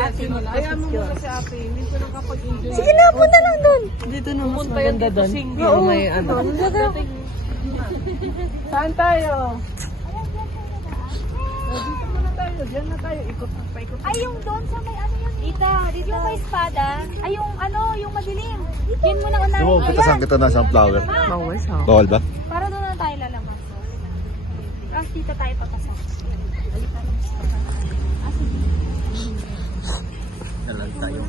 ate. Ayaw mo muna si ate. Hindi ko nakapag-enjoy. Sige na, punta lang doon. Dito na mas maganda doon. Oo, may ano. Saan tayo? Dito na tayo. Diyan na tayo. Ikot na paikot. Ay, yung doon sa may ano yun? Dito. Yung may espada. Ay, yung ano, yung madilim. Yun muna unahin. Yung pitasan kita na sunflower. Bawal sa. Bawal ba? Para doon na tayo lalabas. Tapos dito tayo papasok. Nalang tayo.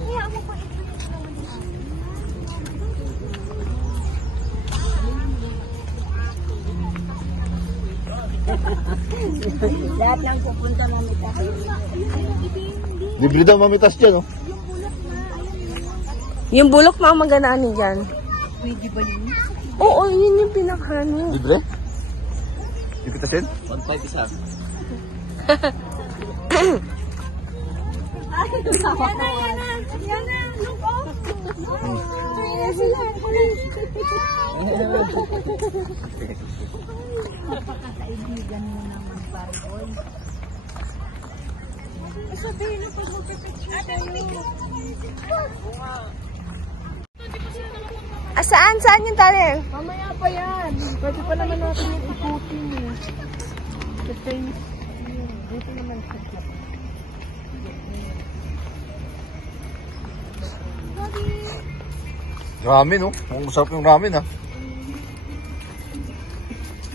Kaya mo pa ito yung naman dito. Lahat lang pupunta mamitas. Libre daw mamitas dyan, oh. Yung bulok mga maganaan dyan. Pwede ba yun? Oo, yun yung pinakano. Libre? Ipitasin? 1.5 isa. Yan na. Yan na. Look off. Ayan sila. Napakakaibigan mo naman, Barboy. Sabihin na pag magpipicture sa'yo. Saan? Saan yung tali? Mamaya pa yan. Pwede pa naman natin yung ikutin eh. Kasi dito naman siya. Ramen, oh. Mukhang masarap yung ramen, ah.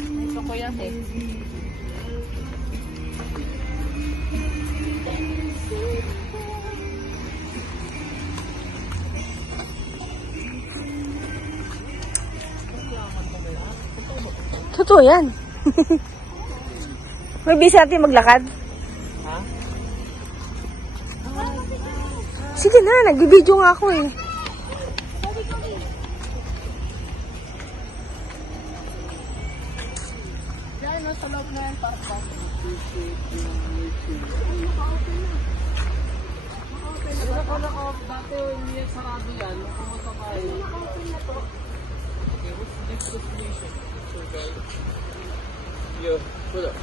Ito ko yan eh. Totoo yan. May busy natin maglakad. Ha? Sige na, nagbibideo nga ako eh. Yan, nasa loob na yan. Para dati hindi yan sarado yan. Nung pumunta tayo. Okay, what's the next destination? Yeah, hold up.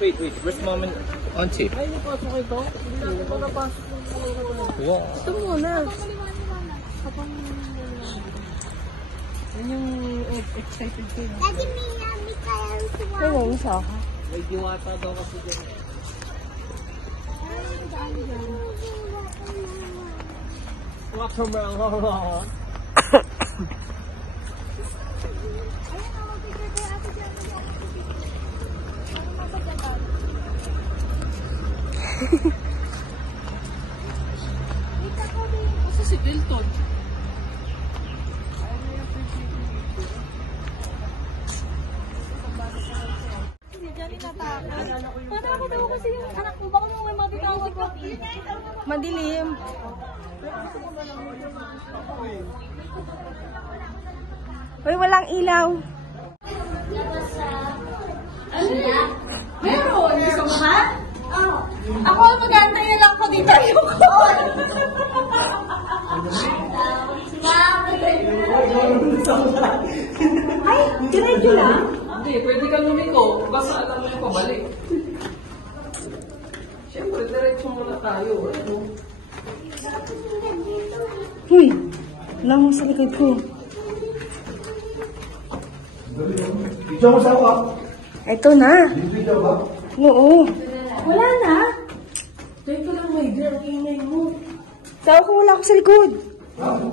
Wait, where's mom and auntie? Ay, napasok ito? Hindi natin pa napasok ng mga Yeah. Ito muna. yan yung excited ko yun. Ay, may isa ako. May diwata daw kasi dyan. Watermelon. Kasi si Dilton. Para ako daw kasi yung anak mo. Baka mo may matitawag ko. Madilim. Uy, walang ilaw. Meron! Gusto mo ba? Ako mag-aantay na lang ako dito. Ay, diretso lang? Hindi, pwede kang lumiko. Basta alam mo yung pabalik. Siyempre, diretso muna tayo. Ano? Uy, wala mo sa likod ko. Video mo sa ako, ah. Ito na. Video ba? Oo. Wala na. Teka lang, may girl, ingay mo. Sabi ko wala ako sa likod.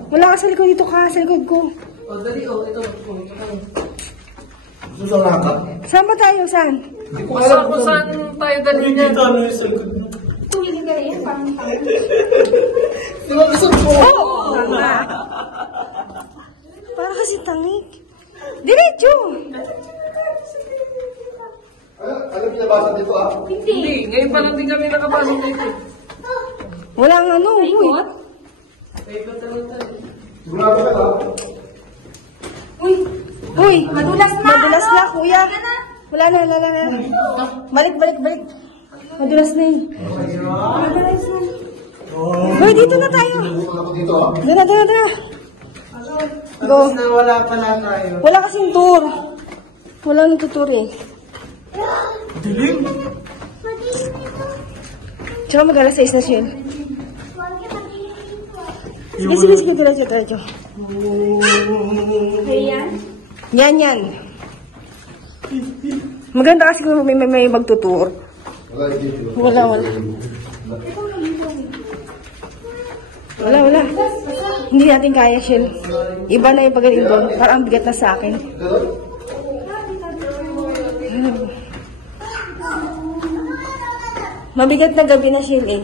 Wala ka sa likod, dito ka sa likod ko. O, dali, o, ito. Gusto sa nakak? Saan ba tayo? Saan? Hindi ko alam Kung saan tayo dali niya? Tumingin ka rin. Parang Di ba gusto mo? Oo! Tama. Para kasi tangik. Diretso! Ano pinabasa dito, ah? Hindi, ngayon pa lang din kami nakapasok dito. Walang ano, uy. May patalang tayo. Sigurado ka, ah? Uy, madulas na. Madulas na, kuya. Wala na. Balik. Madulas na eh. Madulas na. Uy, dito na tayo. Ako dito, ah. Doon na. Go. Na wala pala tayo. Wala kasing tour. Wala nagtutur eh. Dilim? Tsaka mag-alas 6 na siya. Sige, diretso. Yan. Maganda kasi kung may magtutur. Wala. Hindi natin kaya, Shell. Iba na yung pagaling doon. Parang bigat na sa akin. Mabigat na gabi na, Shell eh.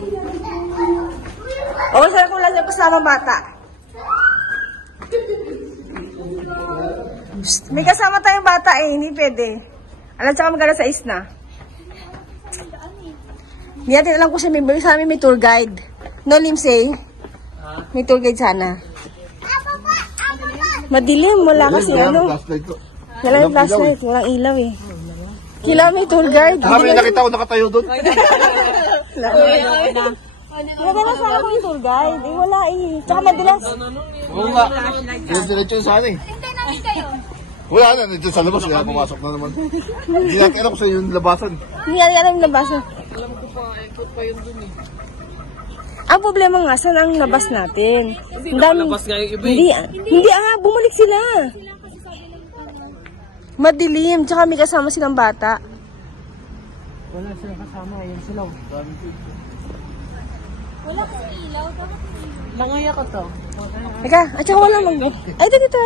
O, saan ko lang kasama bata? Psst, may kasama tayong bata eh. Hindi pwede. Alam, tsaka mag-alas 6 na. Hindi natin alam kung sa amin may tour guide. No, Limsey? May tour guide sana. Madilim, wala kasi ano. Wala yung flashlight, walang ilaw eh. Kailangan may tour guide. Kami nakita ko nakatayo doon. Madalas sana ko yung tour guide. Eh, wala eh. Tsaka madalas. Oo nga. Diretso sana eh. Hintay namin kayo. Wala na, dito sa labas. Kaya pumasok na naman. Hindi natin alam ko sa yung labasan. Hindi natin nabasa. Alam ko pa, ikot pa yun dun eh. Ang problema nga, saan ang labas natin? Hindi nakalabas nga yung iba eh. Hindi bumalik sila. Madilim, tsaka may kasama silang bata. Wala silang kasama, yan sila. Wala kasi ilaw. Dapat Langaya ka to. Teka, at saka wala mag... Ay, dito.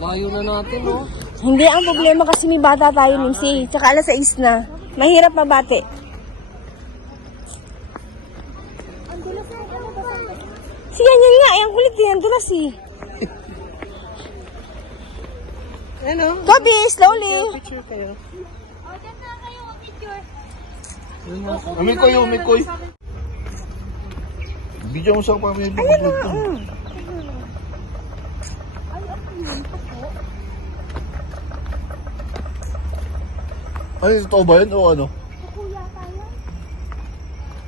Layo na natin, no? Hindi, ang problema kasi may bata tayo, Nimsey. Tsaka alas 6 na. Mahirap mabate. Si yan nga, ang kulit yan. Dulas eh. Ano? Kobe, slowly. Picture kayo. O, dyan na kayo. Picture. Umikoy. Video mo sa pamilya. Ayan na nga. Ano, totoo ba yun o ano? Kuya tayo.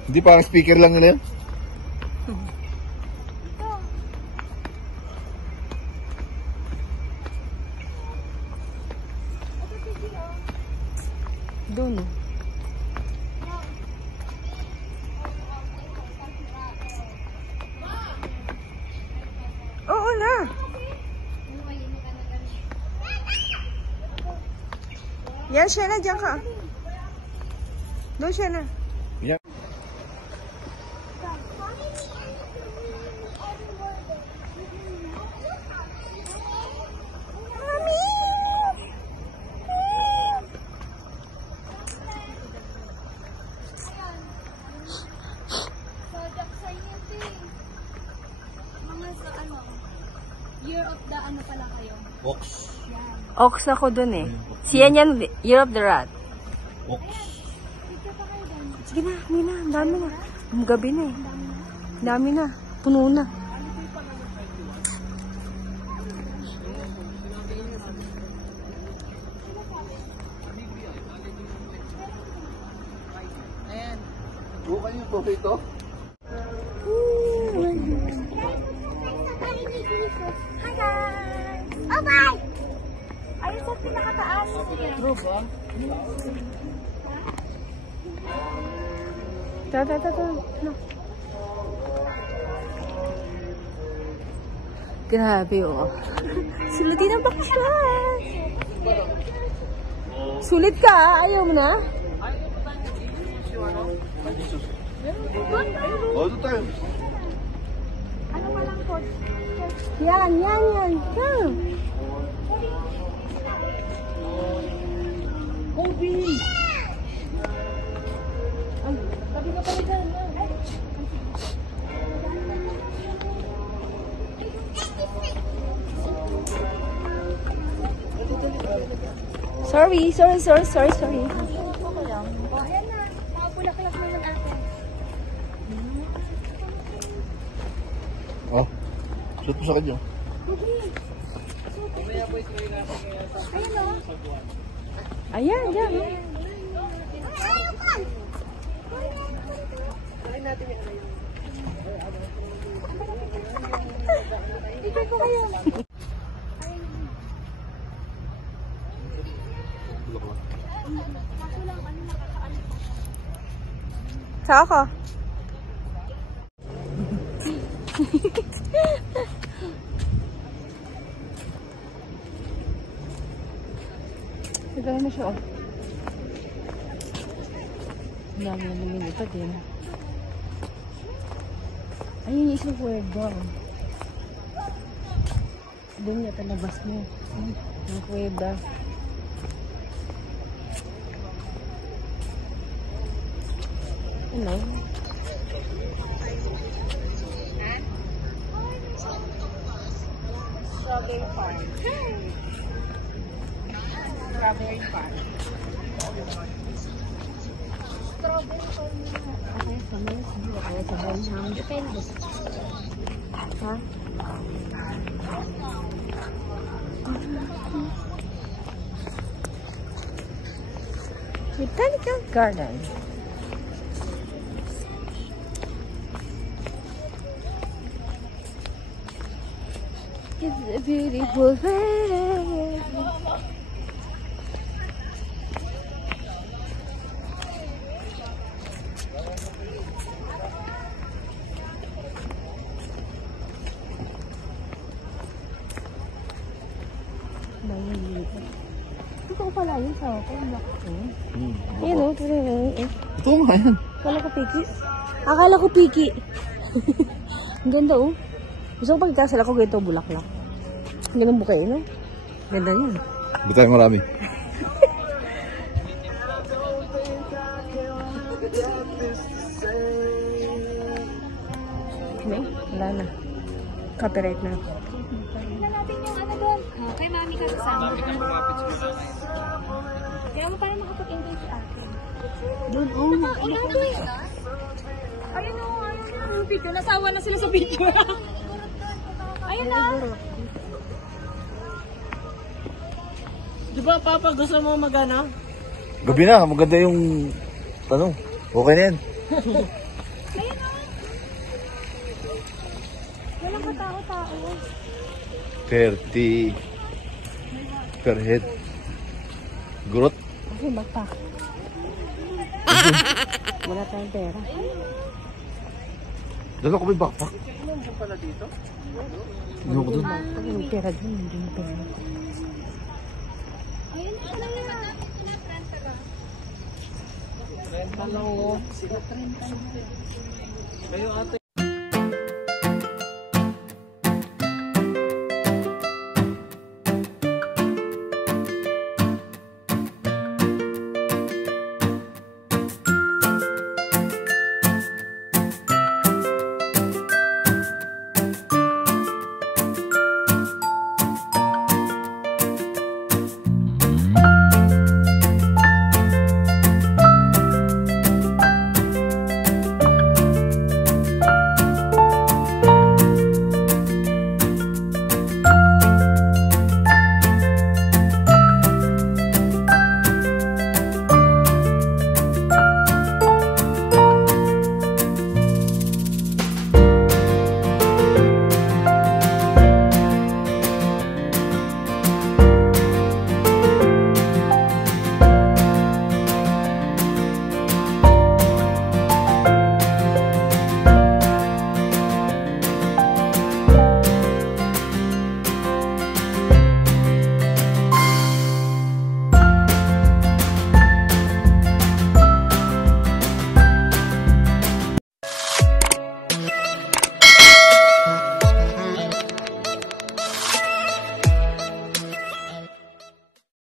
Hindi parang speaker lang nila yun? Doon. Oo na. Yan siya na, diyan ka. Doon siya na. Yan. Year of the ano pala kayo? Box. Ox ako dun eh. Siya yan, Year of the Rat. Box. Sige na, hindi na. Ang dami na. Ang gabi na eh. Ang dami na. Puno na. Bukan yung buhay ito? Hi guys! Oh bye! Ayun sa pinakataas. Proof, ah? Ta. No. Grabe oh. Sulitin ang bakasyon. Sulit ka, ayaw mo na? O, ito tayo. Ano walang code? Yan. Yan. Kobe! Sorry. O, ayan na. Nakapulaklak na yung akin. Oh, shoot mo sa kanya. Ayun o. Ayan, yan. Picture ko kayo. Saka. Tignan mo siya, oh. Ang dami na lumilipad din. Ayun yung isang kuweba. Doon yata labas mo. Yung kuweba. Ano? Strawberry farm. Strawberry farm. Okay, sabay. Okay, sabay. Depende. Ha? Botanical Garden. It's a beautiful place. Ito pala yun sa ako. Ayan o, ito rin o. Ito nga yan. Akala ko piki. Akala ko piki. Ang ganda o. Gusto ko pagkasal ako ganito bulaklak. Hindi naman bukay, no? Ganda yan. Hindi tayo marami. May? Wala na. Copyright na ako. Tingnan natin yung ano doon. Kay mami ka kasama. Kaya mo parang makapag-engage si ate. Doon, oh. Ayun o, ayun yung video. Nasawa na sila sa video. Ayun na. Di ba, Papa, gusto mo magana? Gabi na, maganda yung tanong. Okay na yan. Ayun o. Walang katao-tao. 30 per head. Gurot. Kasi backpack. Wala tayong pera. Dala ko may backpack. Ano mo pala dito? Ano ko dun? Pag yung pera dun, hindi mo pera. Ayun na pala yun. Renta lang, oh. Kayo ate.